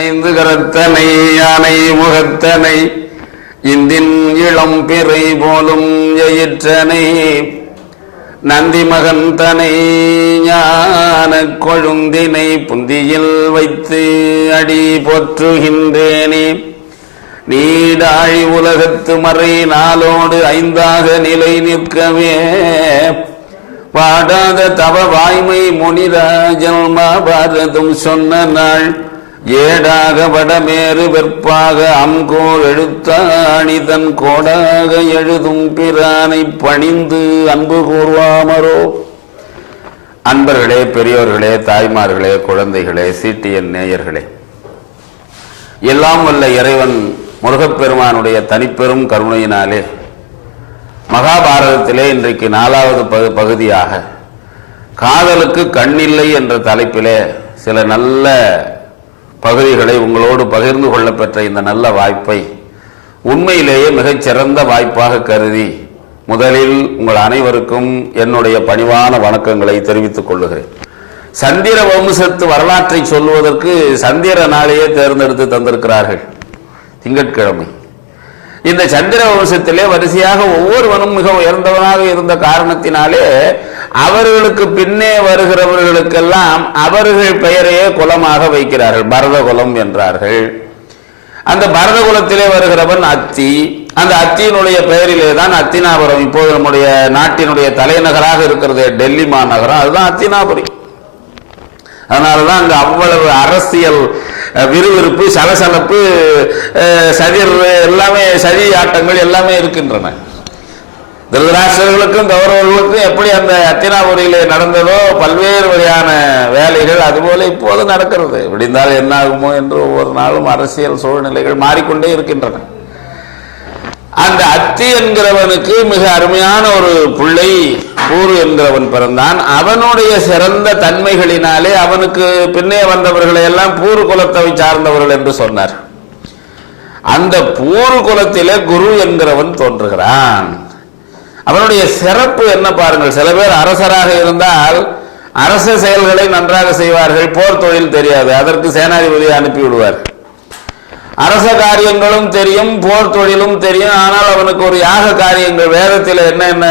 ஐந்து கரத்தனை யானை முகத்தனை இந்தின் இளம் பிறை போலும் எயிற்றனை நந்தி மகன் தனை ஞான கொழுந்தினை புந்தியில் வைத்து அடி போற்றுகின்றேனே. நீடாழி உலகத்து மறை நாளோடு ஐந்தாக நிலை நிற்கவே பாடாத தவ வாய்மை முனிராஜல் மகாபாரதம் சொன்ன நாள் ஏடாக வடமேறு வெற்பாக அங்கோர் எழுத்தாணி தன் கோடாக எழுதும் பிரானை பணிந்து அன்பு கூர்வாமரோ. அன்பர்களே, பெரியோர்களே, தாய்மார்களே, குழந்தைகளே, சிடிஎன் நேயர்களே, எல்லாம் வல்ல இறைவன் முருகப்பெருமானுடைய தனிப்பெரும் கருணையினாலே மகாபாரதத்திலே இன்றைக்கு 4வது பகுதியாக காதலுக்கு கண்ணில்லை என்ற தலைப்பிலே சில நல்ல பகுதிகளை உங்களோடு பகிர்ந்து கொள்ள பெற்ற இந்த நல்ல வாய்ப்பை உண்மையிலேயே மிகச்சிறந்த வாய்ப்பாக கருதி முதலில் உங்கள் அனைவருக்கும் என்னுடைய பணிவான வணக்கங்களை தெரிவித்துக் கொள்ளுகிறேன். சந்திர வம்சத்து வரலாற்றை சொல்லுவதற்கு சந்திர நாளையே தேர்ந்தெடுத்து தந்திருக்கிறார்கள், திங்கட்கிழமை. இந்த சந்திர வம்சத்திலே வரிசையாக ஒவ்வொருவனும் மிக உயர்ந்தவனாக இருந்த காரணத்தினாலே அவர்களுக்கு பின்னே வருகிறவர்களுக்கெல்லாம் அவர்கள் பெயரையே குலமாக வைக்கிறார்கள், பரத குலம் என்றார்கள். அந்த பரத குலத்திலே வருகிறவன் அத்தி. அந்த அத்தியினுடைய பெயரிலே தான் அத்தினாபுரம், இப்போது நம்முடைய நாட்டினுடைய தலைநகராக இருக்கிறது டெல்லி மாநகரம், அதுதான் அத்தினாபுரி. அதனாலதான் அங்கு அவ்வளவு அரசியல் விறுவிறுப்பு, சலசலப்பு, சதிர் எல்லாமே, சதி ஆட்டங்கள் எல்லாமே இருக்கின்றன. திருதராஷ்டிரர்களுக்கும் கௌரவர்களுக்கும் எப்படி அந்த அத்தினாபுரியிலே நடந்ததோ பல்வேறு வகையான வேலைகள் அதுபோல இப்போது நடக்கிறது. விடிந்தால் என்ன ஆகுமோ என்று ஒவ்வொரு நாளும் அரசியல் சூழ்நிலைகள் மாறிக்கொண்டே இருக்கின்றன. அந்த அத்தி என்கிறவனுக்கு மிக அருமையான ஒரு பிள்ளை பூரு என்கிறவன் பிறந்தான். அவனுடைய சிறந்த தன்மைகளினாலே அவனுக்கு பின்னே வந்தவர்களை எல்லாம் பூரு குலத்தை சார்ந்தவர்கள் என்று சொன்னார். அந்த பூரு குலத்திலே குரு என்கிறவன் தோன்றுகிறான். அவனுடைய சிறப்பு என்ன பாருங்கள். சில பேர் அரசராக இருந்தால் அரச செயல்களை நன்றாக செய்வார்கள், போர் தொழில் தெரியாது, அதற்கு சேனாதிபதியை அனுப்பி விடுவார். அரச காரியங்களும் தெரியும், போர் தொழிலும் தெரியும், ஆனால் அவனுக்கு ஒரு யாக காரியங்கள் வேதத்தில் என்ன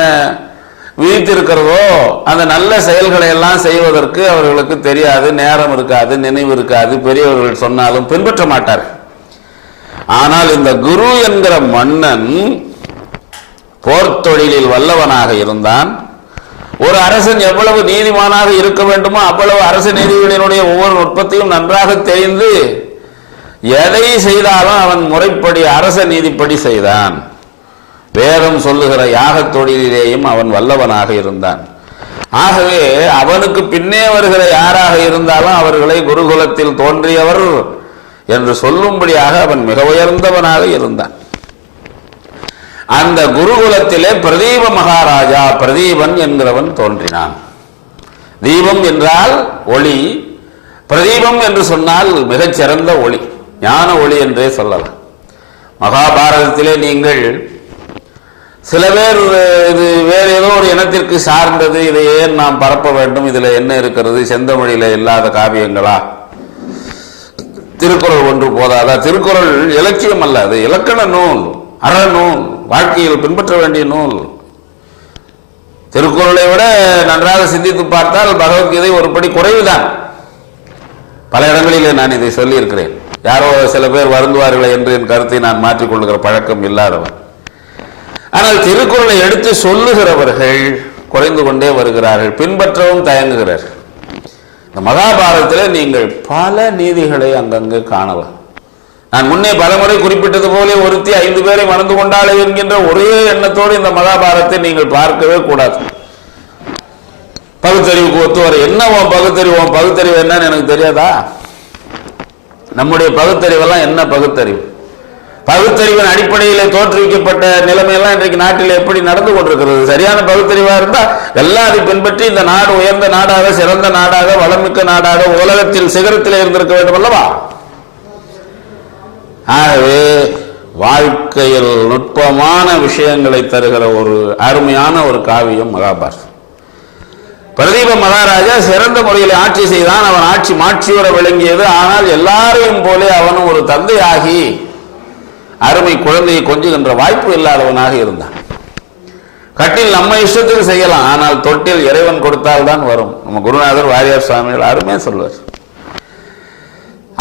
விதித்திருக்கிறதோ அந்த நல்ல செயல்களை எல்லாம் செய்வதற்கு அவர்களுக்கு தெரியாது, நேரம் இருக்காது, நினைவு இருக்காது, பெரியவர்கள் சொன்னாலும் பின்பற்ற மாட்டார். ஆனால் இந்த குரு என்கிற மன்னன் போர் தொழிலில் வல்லவனாக இருந்தான். ஒரு அரசன் எவ்வளவு நீதிமானாக இருக்க வேண்டுமோ அவ்வளவு அரச நீதிகளினுடைய ஒவ்வொரு நுட்பத்தையும் நன்றாக தெரிந்து எதை செய்தாலும் அவன் முறைப்படி அரச நீதிப்படி செய்தான். வேதம் சொல்லுகிற யாக தொழிலிலேயும் அவன் வல்லவனாக இருந்தான். ஆகவே அவனுக்கு பின்னே வருகிற யாராக இருந்தாலும் அவர்களை குருகுலத்தில் தோன்றியவர் என்று சொல்லும்படியாக அவன் மிக உயர்ந்தவனாக இருந்தான். அந்த குருகுலத்திலே பிரதீப மகாராஜா, பிரதீபன் என்கிறவன் தோன்றினான். தீபம் என்றால் ஒளி, பிரதீபம் என்று சொன்னால் மிகச்சிறந்த ஒளி, ஞான ஒளி என்றே சொல்லலாம். மகாபாரதத்திலே நீங்கள் சில பேர் இது வேறு ஏதோ ஒரு இனத்திற்கு சார்ந்தது, இதை ஏன் நாம் பரப்ப வேண்டும், இதுல என்ன இருக்கிறது, செந்தமிழில இல்லாத காவியங்களா, திருக்குறள் ஒன்று போதாதா? திருக்குறள் இலக்கியம் அல்ல, அது இலக்கண நூல், அறநூல், வாழ்க்கையில் பின்பற்ற வேண்டிய நூல். திருக்குறளை விட நன்றாக சிந்தித்து பார்த்தால் பகவத்கீதை ஒரு படி குறைவுதான். பல இடங்களிலே நான் இதை சொல்லி இருக்கிறேன். யாரோ சில பேர் வருந்துவார்களே என்று என் கருத்தை நான் மாற்றிக்கொள்ளுகிற பழக்கம் இல்லாதவன். ஆனால் திருக்குறளை எடுத்து சொல்லுகிறவர்கள் குறைந்து கொண்டே வருகிறார்கள், பின்பற்றவும் தயங்குகிறார்கள். இந்த மகாபாரதத்தில் நீங்கள் பல நீதிகளை அங்கங்கு காணலாம். நான் முன்னே பலமுறை குறிப்பிட்டது போல ஒருத்தி 5 பேரை மணந்து கொண்டாளே என்கின்ற ஒரே எண்ணத்தோடு இந்த மகாபாரதத்தை நீங்கள் பார்க்கவே கூடாது. பகுத்தறிவுக்கு ஒத்து வர என்ன பகுத்தறிவு என்னன்னு எனக்கு தெரியாதா? நம்முடைய பகுத்தறிவெல்லாம் என்ன பகுத்தறிவு? பகுத்தறிவின் அடிப்படையிலே தோற்றுவிக்கப்பட்ட நிலைமையெல்லாம் இன்றைக்கு நாட்டில் எப்படி நடந்து கொண்டிருக்கிறது? சரியான பகுத்தறிவா இருந்தா எல்லாம் அதை பின்பற்றி இந்த நாடு உயர்ந்த நாடாக, சிறந்த நாடாக, வளமிக்க நாடாக, உலகத்தில் சிகரத்தில் இருந்திருக்க வேண்டும் அல்லவா? ஆகவே வாழ்க்கையில் நுட்பமான விஷயங்களை தருகிற ஒரு அருமையான ஒரு காவியம் மகாபாரதம். பிரதீப மகாராஜா சிறந்த முறையில் ஆட்சி செய்தான். அவன் ஆட்சி மாட்சியுற விளங்கியது. ஆனால் எல்லாரையும் போல அவனும் ஒரு தந்தையாகி அருமை குழந்தையை கொஞ்சுகின்ற வாய்ப்பு இல்லாதவனாக இருந்தான். கட்டில் நம்ம இஷ்டத்துக்கு செய்யலாம், ஆனால் தொட்டில் இறைவன் கொடுத்தால் தான் வரும். நம்ம குருநாதர் வாரியார் சுவாமிகள் அருமையா சொல்வார்.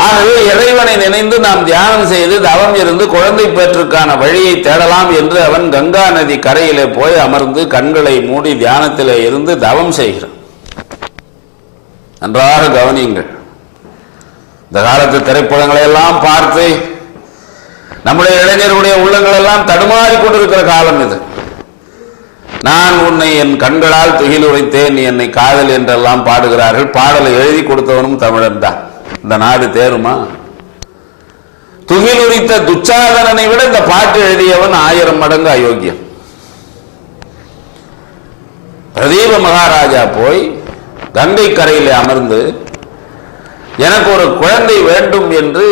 ஆகவே இறைவனை நினைந்து நாம் தியானம் செய்து தவம் இருந்து குழந்தை பேற்றுக்கான வழியை தேடலாம் என்று அவன் கங்கா நதி கரையிலே போய் அமர்ந்து கண்களை மூடி தியானத்திலே இருந்து தவம் செய்கிறான். நன்றாக கவனியுங்கள். இந்த காலத்து திரைப்படங்களை எல்லாம் பார்த்து நம்முடைய இளைஞர்களுடைய உள்ளங்கள் எல்லாம் தடுமாறி கொண்டிருக்கிற காலம் இது. நான் உன்னை என் கண்களால் துகிலுரைத்தேன், நீ என்னை காதல் என்றெல்லாம் பாடுகிறார்கள். பாடலை எழுதி கொடுத்தவனும் தமிழன் தான். இந்த நாடு தேருமா? துகிலுரித்த துச்சாதனனை விட இந்த பாட்டு எழுதியவன் 1000 மடங்கு அயோக்கியம். பிரதீப மகாராஜா போய் கங்கை கரையிலே அமர்ந்து எனக்கு ஒரு குழந்தை வேண்டும் என்று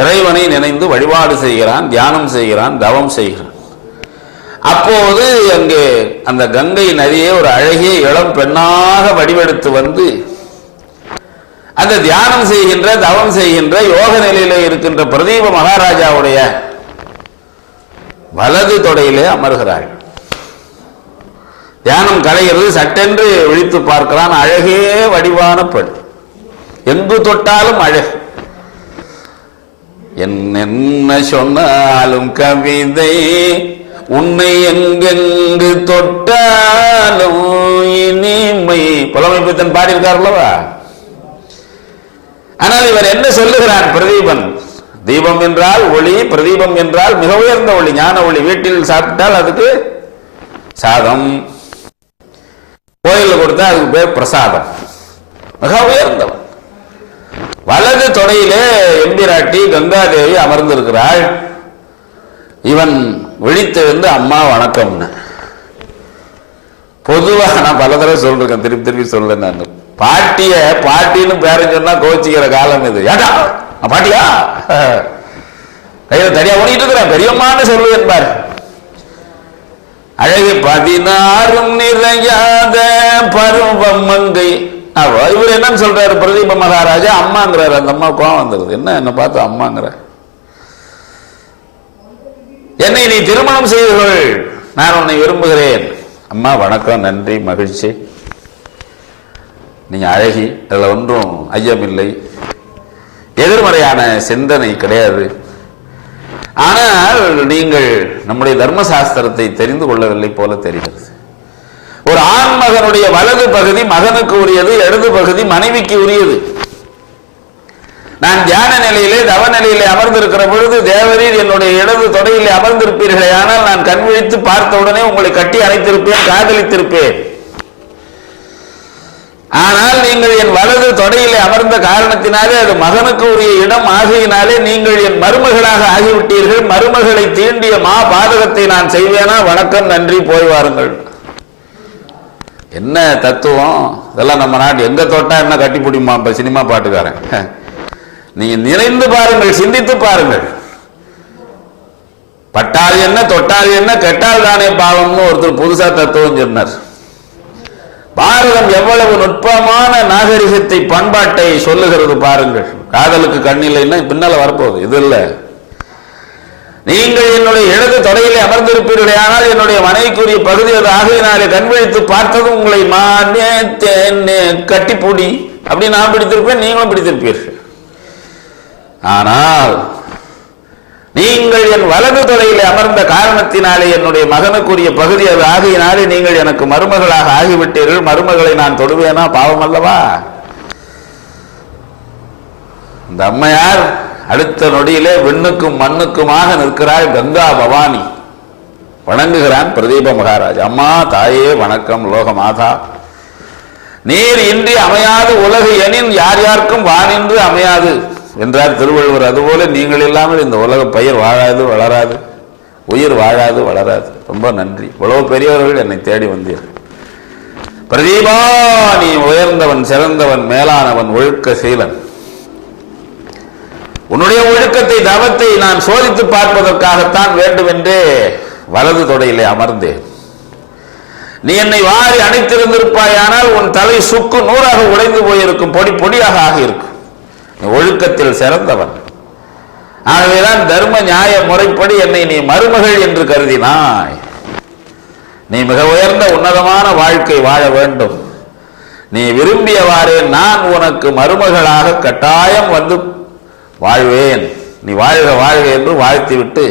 இறைவனை நினைந்து வழிபாடு செய்கிறான், தியானம் செய்கிறான், தவம் செய்கிறான். அப்போது அங்கே அந்த கங்கை நதியே ஒரு அழகிய இளம் பெண்ணாக வடிவெடுத்து வந்து அந்த தியானம் செய்கின்ற தவம் செய்கின்ற யோக நிலையிலே இருக்கின்ற பிரதீப மகாராஜாவுடைய வலது தொடையிலே அமர்கிறாள். தியானம் கலைகிறது. சட்டென்று விழித்து பார்க்கிறான். அழகே வடிவான பெண், எங்கு தொட்டாலும் அழகு. என்ன சொன்னாலும் கவிதை, உன்னை எங்கெங்கு தொட்டாலும் இனிமை. புலமைப்பித்தன் பாடியிருக்காருல்லவா? ஆனால் இவர் என்ன சொல்லுகிறான்? பிரதீபன், தீபம் என்றால் ஒளி, பிரதீபம் என்றால் மிக உயர்ந்த ஒளி, ஞான ஒளி. வீட்டில் சாப்பிட்டால் அதுக்கு சாதம், கோயிலில் கொடுத்தா அதுக்கு பேர் பிரசாதம். மிக உயர்ந்தவன். வலது தொடையிலே எம்பிராட்டி கங்காதேவி அமர்ந்திருக்கிறாள். இவன் விழித்தெழுந்து அம்மா வணக்கம்னு. பொதுவாக நான் பல தடவை சொல்றேன், திருப்பி திருப்பி சொல்றேன். நான் பாட்டிய பாட்டின்னு பேரன் சொன்னா கோச்சிக்கிற காலம் இது. ஏடா பாட்டியா, கையில தனியா ஓடிட்டு இருக்கிறேன், பெரியம்மான்னு சொல்லுவேன் பாரு. அழகு 16 நிறையாத பருவம் மங்கை. இவர் என்னன்னு சொல்றாரு? பிரதீப மகாராஜா அம்மாங்கிறாரு. அந்த அம்மா கோவம் வந்துருது. என்ன பார்த்து அம்மாங்கிற? என்னை நீ திருமணம் செய்து கொள், நான் உன்னை விரும்புகிறேன். அம்மா வணக்கம், நன்றி, மகிழ்ச்சி, நீங்க அழகி, அதுல ஒன்றும் ஐயமில்லை, எதிர்மறையான சிந்தனை கிடையாது. ஆனால் நீங்கள் நம்முடைய தர்மசாஸ்திரத்தை தெரிந்து கொள்ளவில்லை போல தெரிகிறது. ஒரு ஆண் மகனுடைய வலது பகுதி மகனுக்கு உரியது, இடது பகுதி மனைவிக்கு உரியது. நான் தியான நிலையிலே தவ நிலையிலே அமர்ந்திருக்கிற பொழுது தேவரீர் என்னுடைய இடது தொடையிலே அமர்ந்திருப்பீர்களே, ஆனால் நான் கண் விழித்து பார்த்த உடனே உங்களை கட்டி அணைத்திருப்பேன், காதலித்திருப்பேன். ஆனால் நீங்கள் என் வலது தொடையிலே அமர்ந்த காரணத்தினாலே அது மகனுக்கு உரிய இடம் ஆகையினாலே நீங்கள் என் மருமகளாக ஆகிவிட்டீர்கள். மருமகளை தீண்டிய மா பாதகத்தை நான் செய்வேனா? வணக்கம், நன்றி, போய் வாருங்கள். என்ன தத்துவம் இதெல்லாம்! நம்ம நாட்டு எங்க தொட்டா என்ன கட்டி பிடிமா சினிமா பாட்டுக்காரன். நீங்க நிறைந்து பாருங்கள், சிந்தித்து பாருங்கள். பட்டால் என்ன தொட்டால் என்ன, கெட்டால் தானே பாவம்னு ஒருத்தர் புதுசா தத்துவம் சொன்னார். பாரதம் எவ்வளவு நுட்பமான நாகரிகத்தை, பண்பாட்டை சொல்லுகிறது பாருங்கள். காதலுக்கு கண்ணில்லைன்னா பின்னால வரப்போகுது. இது இல்ல, நீங்கள் என்னுடைய இடது தொடையிலே அமர்ந்திருப்பீர்களே, ஆனால் என்னுடைய மனைவிக்குரிய பகுதி அது ஆகையினாலே கண் விழித்து பார்த்ததும் உங்களை கட்டிப்பூடி அப்படி நான் பிடித்திருப்பேன், நீங்களும் பிடித்திருப்பீர்கள். ஆனால் நீங்கள் என் வலது தொடையிலே அமர்ந்த காரணத்தினாலே என்னுடைய மகனுக்குரிய பகுதி அது ஆகையினாலே நீங்கள் எனக்கு மருமகளாக ஆகிவிட்டீர்கள். மருமகளை நான் தொடுவேனா? பாவம் அல்லவா? இந்த அம்மையார் அடுத்த நொடியிலே விண்ணுக்கும் மண்ணுக்குமாக நிற்கிறாள். கங்கா பவானி வணங்குகிறான் பிரதீப மகாராஜ். அம்மா தாயே வணக்கம், லோக மாதா, நீர் இன்றி அமையாது உலகு எனின் யார் யாருக்கும் வானின்று அமையாது என்றார் திருவள்ளுவர். அதுபோல நீங்கள் இல்லாமல் இந்த உலக பயிர் வாழாது, வளராது, உயிர் வாழாது, வளராது. ரொம்ப நன்றி, இவ்வளவு பெரியவர்கள் என்னை தேடி வந்தீர்கள். பிரதீபா, நீ உயர்ந்தவன், சிறந்தவன், மேலானவன், ஒழுக்க சீலன். உன்னுடைய ஒழுக்கத்தை, தவத்தை நான் சோதித்து பார்ப்பதற்காகத்தான் வேண்டும் என்றே வலது தொடையிலே அமர்ந்தேன். நீ என்னை வாரி அணைத்திருந்திருப்பாயானால் உன் தலை சுக்கு நூறாக உடைந்து போயிருக்கும், பொடி பொடியாக ஆகியிருக்கும். நீ ஒழுக்கத்தில் சிறந்தவன். ஆகவேதான் தர்ம நியாய முறைப்படி என்னை நீ மருமகள் என்று கருதினாய். நீ மிக உயர்ந்த உன்னதமான வாழ்க்கை வாழ வேண்டும். நீ விரும்பியவாறே நான் உனக்கு மருமகளாக கட்டாயம் வந்து வாழ்வேன். நீ வாழ்க வாழ்க என்று வாழ்த்திவிட்டு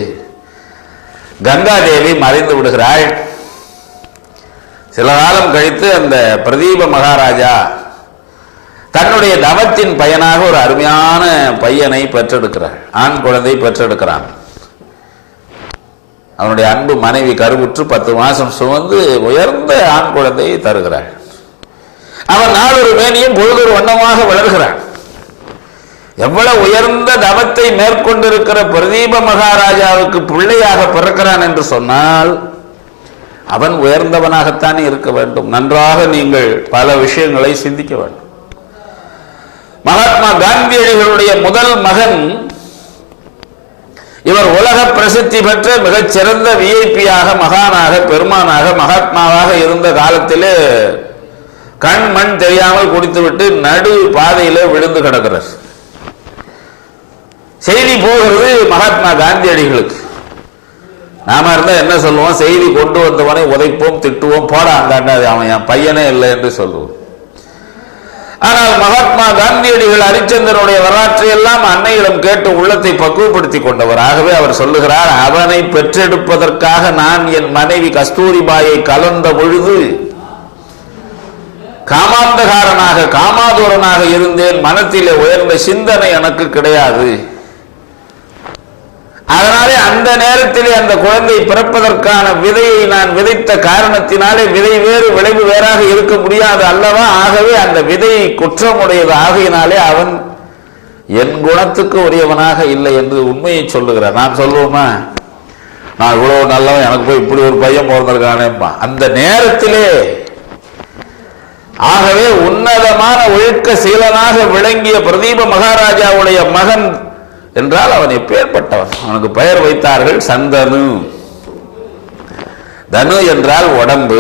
கங்காதேவி மறைந்து விடுகிறாள். சில காலம் கழித்து அந்த பிரதீப மகாராஜா தன்னுடைய தவத்தின் பயனாக ஒரு அருமையான பையனை பெற்றெடுக்கிறார், ஆண் குழந்தை பெற்றெடுக்கிறான். அவனுடைய அன்பு மனைவி கருவுற்று 10 மாசம் சுமந்து உயர்ந்த ஆண் குழந்தையை தருகிறாள். அவன் நாளொரு மேனியும் பொழுதொரு வண்ணமாக வளர்கிறான். எவ்வளவு உயர்ந்த தவத்தை மேற்கொண்டிருக்கிற பிரதீப மகாராஜாவுக்கு பிள்ளையாக பிறக்கிறான் என்று சொன்னால் அவன் உயர்ந்தவனாகத்தானே இருக்க வேண்டும். நன்றாக நீங்கள் பல விஷயங்களை சிந்திக்க வேண்டும். மகாத்மா காந்தியடிகளுடைய முதல் மகன் இவர் உலக பிரசித்தி பெற்ற மிகச்சிறந்த விஐபியாக, மகானாக, பெருமானாக, மகாத்மாவாக இருந்த காலத்திலே கண் மண் தெரியாமல் குடித்துவிட்டு நடு பாதையிலே விழுந்து கிடக்கிறார். செய்தி போகிறது மகாத்மா காந்தியடிகளுக்கு. நாம இருந்தா என்ன சொல்லுவோம்? செய்தி கொண்டு வந்தவனை உதைப்போம், திட்டுவோம், போடா அந்தாண்ட அவன் என் பையனே இல்லை என்று சொல்லுவோம். ஆனால் மகாத்மா காந்தியடிகள் ஹரிச்சந்திரனுடைய வரலாற்றை எல்லாம் அன்னையிடம் கேட்டு உள்ளத்தை பக்குவப்படுத்தி கொண்டவர். ஆகவே அவர் சொல்லுகிறார், அவனை பெற்றெடுப்பதற்காக நான் என் மனைவி கஸ்தூரிபாயை கலந்த பொழுது காமாந்தகாரனாக, காமாதூரனாக இருந்தேன். மனத்திலே உயர்ந்த சிந்தனை எனக்கு கிடையாது. அதனாலே அந்த நேரத்திலே அந்த குழந்தை பிறப்பதற்கான விதையை நான் விதைத்த காரணத்தினாலே விதை வேறு விளைவு வேறாக இருக்க முடியாது அல்லவா? ஆகவே அந்த விதை குற்றமுடையது. ஆகையினாலே அவன் என் குணத்துக்கு உரியவனாக இல்லை என்று உண்மையை சொல்லுகிறார். நான் சொல்லுவோமா, நான் இவ்வளவு நல்லவன், எனக்கு போய் இப்படி ஒரு பையன் பிறந்திருக்கானேப்பா அந்த நேரத்திலே. ஆகவே உன்னதமான ஒழுக்க சீலனாக விளங்கிய பிரதீப மகாராஜாவுடைய மகன் என்றால் அவன் எப்பேற்பட்டவன். அவனுக்கு பெயர் வைத்தார்கள் சந்தனு. தனு என்றால் உடம்பு,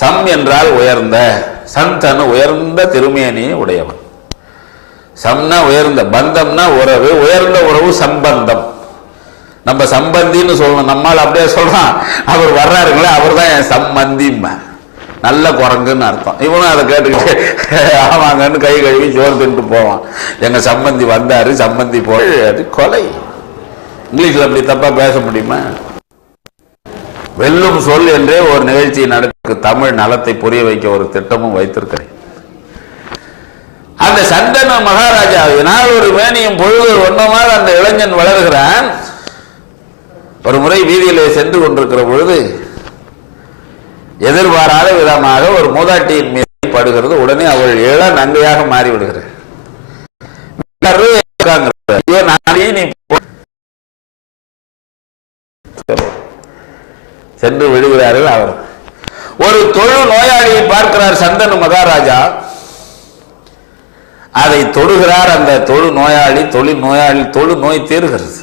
சம் என்றால் உயர்ந்த, சந்தனு உயர்ந்த திருமேனியை உடையவன். சம்னா உயர்ந்த, பந்தம்னா உறவு, உயர்ந்த உறவு சம்பந்தம். நம்ம சம்பந்தின்னு சொல்லணும். நம்மால் அப்படியே சொல்றான், அவர் வர்றாருங்களே அவர் தான் என் சம்பந்திம்மா, நல்ல குரங்குன்னு அர்த்தம். இவனும் அதை கேட்டுக்கிட்டு ஆமாங்கன்னு கை கழுவி சோறு தின்ட்டு போவான். எங்க சம்பந்தி வந்தாரு, சம்பந்தி போய் அது கொலை. இங்கிலீஷ்ல அப்படி தப்பா பேச முடியுமா? வெல்லும் சொல் என்றே ஒரு நிகழ்ச்சி நடக்கு. தமிழ் நலத்தை புரிய வைக்க ஒரு திட்டமும் வைத்திருக்கிறேன். அந்த சந்தன மகாராஜாவினால் ஒரு மேனியும் பொழுது ஒன்றமாக அந்த இளைஞன் வளர்கிறான். ஒரு முறை வீதியிலே சென்று கொண்டிருக்கிற பொழுது எதிர்பாராத விதமாக ஒரு மூதாட்டியின் மீது படுகிறது. உடனே அவள் இள நங்கையாக மாறிவிடுகிறார். சென்று விடுகிறார்கள். அவர் ஒரு தொழு நோயாளியை பார்க்கிறார் சந்தனு மகாராஜா. அதை தொடுகிறார். அந்த தொழு நோயாளி, தொழு நோய் தீர்கிறது.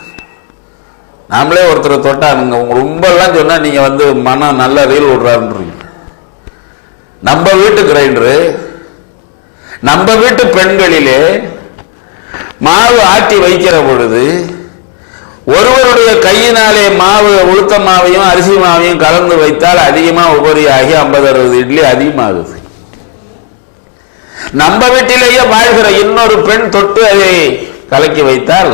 நாமளே ஒருத்தர் தொட்டா உங்க ரொம்பலாம் சொன்னா நீங்க வந்து மனம் நல்ல ரீல் விடுறாருன்றீங்க. நம்ம வீட்டு கிரைண்டரு, நம்ம வீட்டு பெண்களிலே மாவு ஆட்டி வைக்கிற பொழுது ஒருவருடைய கையினாலே மாவு, உளுத்த மாவையும் அரிசி மாவையும் கலந்து வைத்தால் அதிகமா உபரியாகி 50-60 இட்லி அதிகமாகுது. நம்ம வீட்டிலேயே வாழ்கிற இன்னொரு பெண் தொட்டு அதை கலக்கி வைத்தால்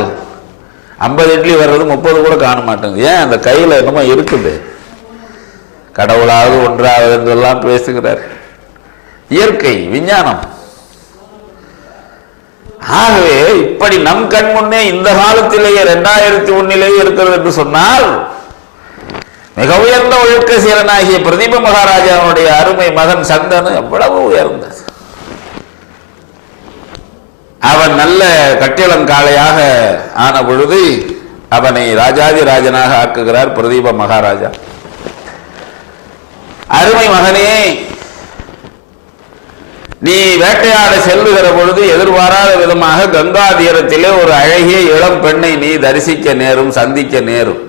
50 இட்லி வர்றது 30 கூட காண மாட்டேங்குது. ஏன்? அந்த கையில என்னமோ இருக்குது. கடவுளாவது ஒன்றாவது என்றெல்லாம் பேசுகிறார். இயற்கை, விஞ்ஞானம். ஆகவே இப்படி நம் கண் முன்னே இந்த காலத்திலேயே 2001 இருக்கிறது என்று சொன்னால் மிக உயர்ந்த ஒழுக்க சீலனாகிய பிரதீப மகாராஜாவுடைய அருமை மகன் சந்தனு எவ்வளவு உயர்ந்தது. அவன் நல்ல கட்டிளங்காளையாக ஆன பொழுது அவனை ராஜாதி ராஜனாக ஆக்குகிறார் பிரதீப மகாராஜா. அருமை மகனே, நீ வேட்டையாட செல்லுகிற பொழுது எதிர்பாராத விதமாக கங்கா தீரத்திலே ஒரு அழகிய இளம் பெண்ணை நீ தரிசிக்க நேரும், சந்திக்க நேரும்.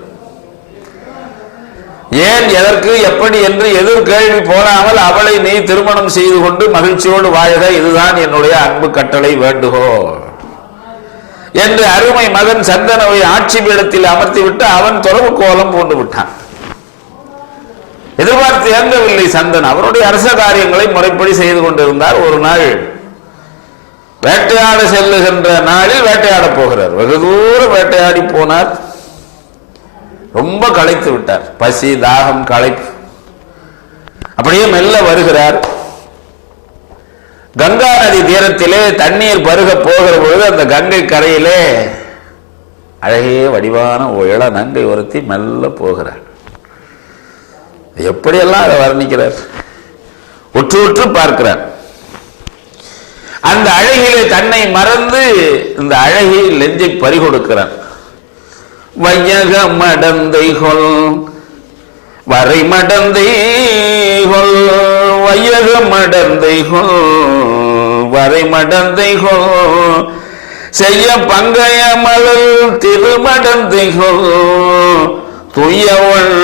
ஏன், எதற்கு, எப்படி என்று எதிர்கேள்வி போடாமல் அவளை நீ திருமணம் செய்து கொண்டு மகிழ்ச்சியோடு வாழ்க, இதுதான் என்னுடைய அன்பு கட்டளை, வேண்டுகோள் என்று அருமை மகன் சந்தனுவை ஆட்சி பீடத்தில் அமர்த்திவிட்டு அவன் தொடர்பு கோலம் பூண்டு விட்டான். எதிர்பார்த்து இயங்கவில்லை சந்தன். அவருடைய அரச காரியங்களை முறைப்படி செய்து கொண்டிருந்தார். ஒரு நாள் வேட்டையாட செல்லுகின்ற நாளில் வேட்டையாட போகிறார். வெகு தூரம் வேட்டையாடி போனார். ரொம்ப களைத்து விட்டார். பசி, தாகம், களைப்பு. அப்படியே மெல்ல வருகிறார். கங்கா நதி தீரத்திலே தண்ணீர் பருக போகிற பொழுது அந்த கங்கை கரையிலே அழகிய வடிவான இள நங்கை ஒருத்தி மெல்ல போகிறார். எப்படியெல்லாம் அதை வர்ணிக்கிறார். உற்று உற்று பார்க்கிறார். அந்த அழகிலே தன்னை மறந்து இந்த அழகி நெஞ்சை பறிகொடுக்கிறார். வையக மடந்தைகொள் வரை மடந்தைகொள், வையக மடந்தைகொள் வரை மடந்தைகொள், செய்ய பங்கைய மலர் திருமடந்தைகொள், துயவள்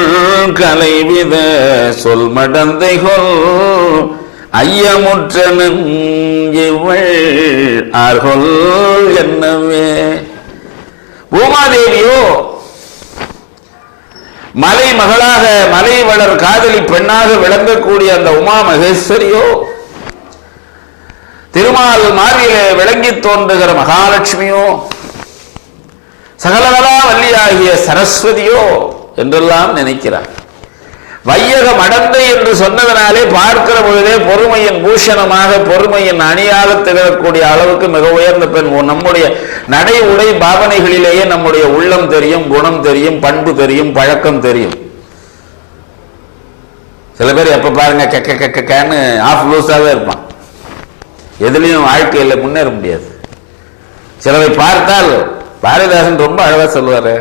கலைவித சொல் மடந்தைகொள், ஐயமுற்றனன் இவள் ஆர்கொள் என்னவே. பூமாதேவியோ, மலை மகளாக மலை வளர் காதலி பெண்ணாக விளங்கக்கூடிய அந்த உமா மகேஸ்வரியோ, திருமால் மார்பிலே விளங்கி தோன்றுகிற மகாலட்சுமியோ, சகலகலா வல்லியாகிய சரஸ்வதியோ என்றெல்லாம் நினைக்கிறார். வையக மடந்தை என்று சொன்னதனாலே பார்க்கிற பொழுதே பொறுமையின் பூஷணமாக, பொறுமையின் அணியாக திகழக்கூடிய அளவுக்கு மிக உயர்ந்த பெண். நம்முடைய நடை உடை பாவனைகளிலேயே நம்முடைய உள்ளம் தெரியும், குணம் தெரியும், பண்பு தெரியும், பழக்கம் தெரியும். சில பேர் எப்ப பாருங்க கெக்க கெக்கன்னு ஆஃப் லூஸாவே இருப்பான். எதுலையும் வாழ்க்கையில் முன்னேற முடியாது. சிலரை பார்த்தால் பாரதிதாசன் ரொம்ப அழகா சொல்லுவாரு,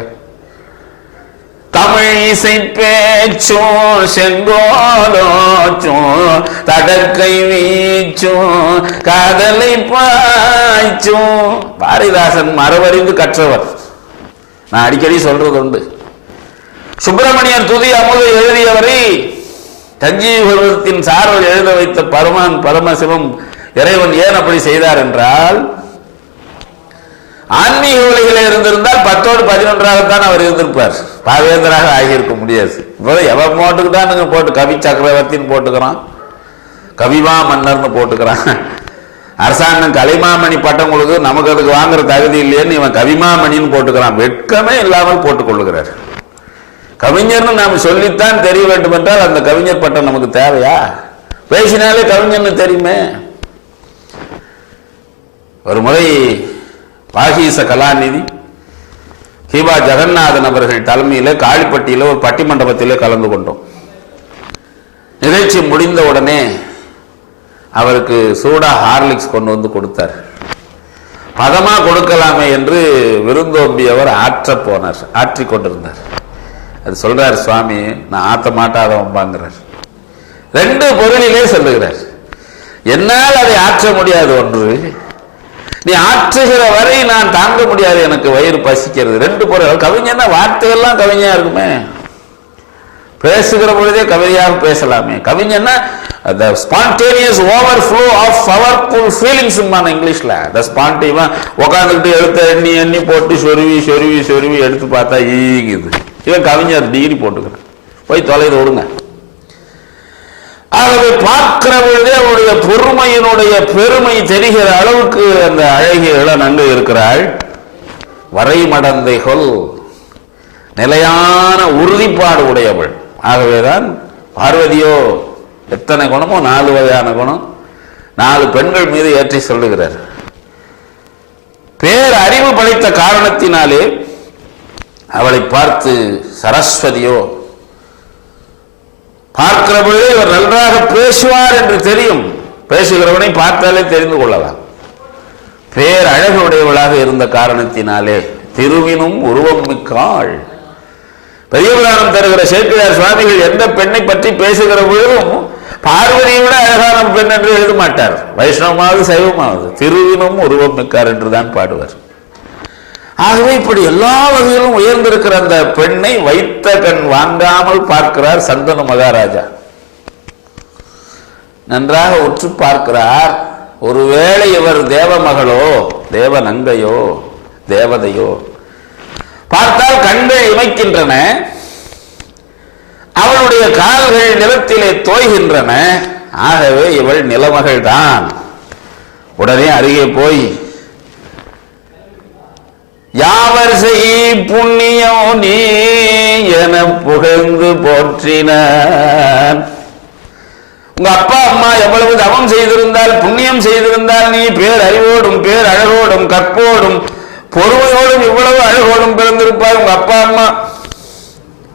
தமிழ் இசை பேச்சும் செங்கோலோச்சும் தடக்கை வீச்சும் காதலை பாய்ச்சும். பாரதிதாசன் மரபறிந்து கற்றவர். நான் அடிக்கடி சொல்றது உண்டு. சுப்பிரமணியன் துதி அமுதை எழுதியவரை தஞ்சீவரத்தின் சார்பில் எழுத வைத்த பரமான் பரமசிவம் இறைவன் ஏன் அப்படி செய்தார் என்றால், ஆன்மீக உலகில் இருந்திருந்தால் 10ஓடு 11ஆகத்தான் அவர் இருந்திருப்பார். பாவேந்தராக ஆகியிருக்க முடியாது. எவன் போட்டுக்கிட்டானுங்க போட்டு கவி சக்கரவர்த்தின்னு போட்டுக்கிறான், கவிமா மன்னர்னு போட்டுக்கிறான். அரசாங்கம் கலைமாமணி பட்டம் கொடுக்கு, நமக்கு அதுக்கு வாங்குற தகுதி இல்லையேன்னு இவன் கவிமாமணின்னு போட்டுக்கிறான். வெட்கமே இல்லாமல் போட்டுக் கொள்ளுகிறார். கவிஞர்னு நாம் சொல்லித்தான் தெரிய வேண்டும் என்றால் அந்த கவிஞர் பட்டம் நமக்கு தேவையா? பேசினாலே கவிஞர்னு தெரியுமே. ஒரு முறை வாகீச கலாநிதி ஹீபா ஜெகநாதன் அவர்கள் தலைமையில் காளிப்பட்டியில் ஒரு பட்டி மண்டபத்திலே கலந்து கொண்டோம். நிகழ்ச்சி முடிந்த உடனே அவருக்கு சூடா ஹார்லிக்ஸ் கொண்டு வந்து கொடுத்தார். பதமா கொடுக்கலாமே என்று விருந்தோம்பியவர் ஆற்றிக் கொண்டிருந்தார். அது சொல்றார், சுவாமி நான் ஆத்த மாட்டாதவம்பாங்கிறார். 2 பொருளிலே சொல்லுகிறார். என்னால் அதை ஆற்ற முடியாது. ஒன்று, நீ ஆற்றுகிற வரை நான் தாங்க முடியாது, எனக்கு வயிறு பசிக்கிறது. 2 பொருள். கவிஞன்னா வார்த்தையெல்லாம் கவிஞா இருக்குமே, பேசுகிற பொழுதே கவிதையாக பேசலாமே. கவிஞன்னா the spontaneous overflow of powerful feelings இங்கிலீஷ்ல. the spontaneous உட்காந்துக்கிட்டு எழுத்த எண்ணி எண்ணி போட்டு சொருவி சொருவி சொருவி எடுத்து பார்த்தா ஈங்குது. இவன் கவிஞர் டிகிரி போட்டுக்கிறேன், போய் தொலைது விடுங்க. ஆகவே பார்க்கிற பொழுதே அவருடைய பொறுமையினுடைய பெருமை தெரிகிற அளவுக்கு அந்த அழகிய இளநங்கை இருக்கிறாள். வரைமடந்தைகள், நிலையான உறுதிப்பாடு உடையவள். ஆகவேதான் பார்வதியோ எத்தனை குணமோ 4 வகையான குணம் 4 பெண்கள் மீது ஏற்றி சொல்லுகிறார். பேர் அறிவு படைத்த காரணத்தினாலே அவளை பார்த்து சரஸ்வதியோ, பார்க்கிற பொழுதே இவர் நன்றாக பேசுவார் என்று தெரியும். பேசுகிறவனை பார்த்தாலே தெரிந்து கொள்ளலாம். பேர் அழகு உடையவளாக இருந்த காரணத்தினாலே திருவினும் உருவம் மிக்காள். பெரிய புராணம் தருகிற சேக்கிழார் சுவாமிகள் எந்த பெண்ணை பற்றி பேசுகிற பொழுதும் பார்வதியை விட அழகான பெண் என்று எழுத மாட்டார். வைஷ்ணவமாவது சைவமாவது திருவினும் உருவம் மிக்கார் என்றுதான் பாடுவார். ஆகவே இப்படி எல்லா வகையிலும் உயர்ந்திருக்கிற அந்த பெண்ணை வைத்த கண் வாங்காமல் பார்க்கிறார் சந்தனு மகாராஜா. நன்றாக உற்று பார்க்கிறார். ஒருவேளை இவர் தேவமகளோ, தேவ நங்கையோ, தேவதையோ? பார்த்தால் கண்கள் இமைக்கின்றன, அவளுடைய கால்கள் நிலத்திலே தோய்கின்றன. ஆகவே இவள் நிலமகள் தான். உடனே அருகே போய், யாவர் செய் புண்ணியம் நீ என புகழ்ந்து போற்றினான். உங்க அப்பா அம்மா எவ்வளவு தவம் செய்திருந்தால், புண்ணியம் செய்திருந்தால், நீ பேர் அறிவோடும் பேர் அழகோடும் கற்போடும் பொறுமையோடும் இவ்வளவு அழகோடும் பிறந்திருப்பார் உங்க அப்பா அம்மா.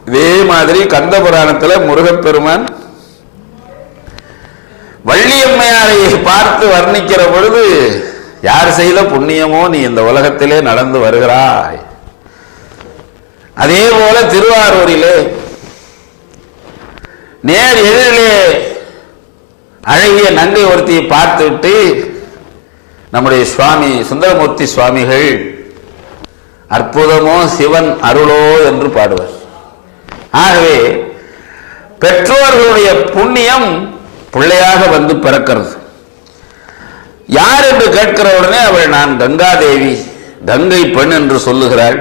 இதே மாதிரி கந்த புராணத்துல முருகப்பெருமான் வள்ளியம்மையாரை பார்த்து வர்ணிக்கிற பொழுது, யார் செய்த புண்ணியமோ நீ இந்த உலகத்திலே நடந்து வருகிறாய். அதே போல திருவாரூரிலே நேர் எதிரிலே அழகிய நங்கை ஒருத்தியை பார்த்துவிட்டு நம்முடைய சுவாமி சுந்தரமூர்த்தி சுவாமிகள் அற்புதமோ சிவன் அருளோ என்று பாடுவார். ஆகவே பெற்றோர்களுடைய புண்ணியம் பிள்ளையாக வந்து பிறக்கிறது. யார் என்று கேட்கிற உடனே அவள் நான் கங்காதேவி, கங்கை பெண் என்று சொல்லுகிறாள்.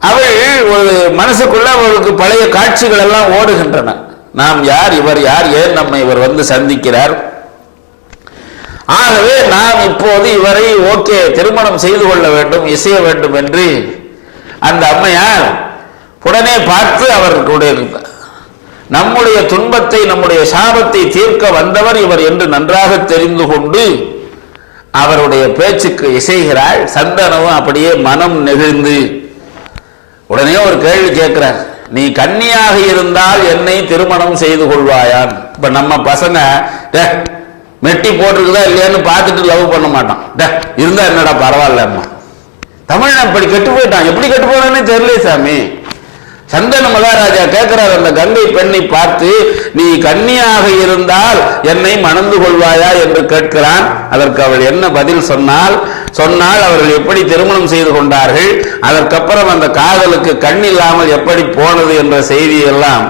அவள் ஒரு மனசுக்குள்ள அவளுக்கு பழைய காட்சிகள் எல்லாம் ஓடுகின்றன. நாம் யார், இவர் யார், ஏன் நம்ம இவர் வந்து சந்திக்கிறார்? ஆகவே நாம் இப்போது இவரை திருமணம் செய்து கொள்ள வேண்டும், இசைய வேண்டும் என்று அந்த அம்மையார் உடனே பார்த்து அவர்களுடைய நம்முடைய துன்பத்தை, நம்முடைய சாபத்தை தீர்க்க வந்தவர் இவர் என்று நன்றாக தெரிந்து கொண்டு அவருடைய பேச்சுக்கு இசைகிறாள். சந்தனவும் அப்படியே மனம் நெகிழ்ந்து உடனே ஒரு கேள்வி கேட்கிறார், நீ கன்னியாக இருந்தால் என்னை திருமணம் செய்து கொள்வாயான்? இப்ப நம்ம பசங்க மெட்டி போட்டிருக்குதா இல்லையான்னு பார்த்துட்டு லவ் பண்ண மாட்டான். இருந்தா என்னடா பரவாயில்லம்மா. தமிழன் அப்படி கெட்டு போயிட்டான். எப்படி கெட்டு போனான்னு தெரியல சாமி. சந்தன மகாராஜா கேட்கிறார் அந்த கங்கை பெண்ணை பார்த்து, நீ கன்னியாக இருந்தால் என்னை மணந்து கொள்வாயா என்று கேட்கிறான். அதற்கு அவள் என்ன பதில் சொன்னால் அவர்கள் எப்படி திருமணம் செய்து கொண்டார்கள், அதற்கப்புறம் அந்த காதலுக்கு கண் இல்லாமல் எப்படி போனது என்ற செய்தியெல்லாம்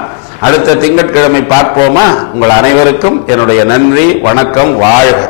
அடுத்த திங்கட்கிழமை பார்ப்போமா? உங்கள் அனைவருக்கும் என்னுடைய நன்றி, வணக்கம், வாழ்க.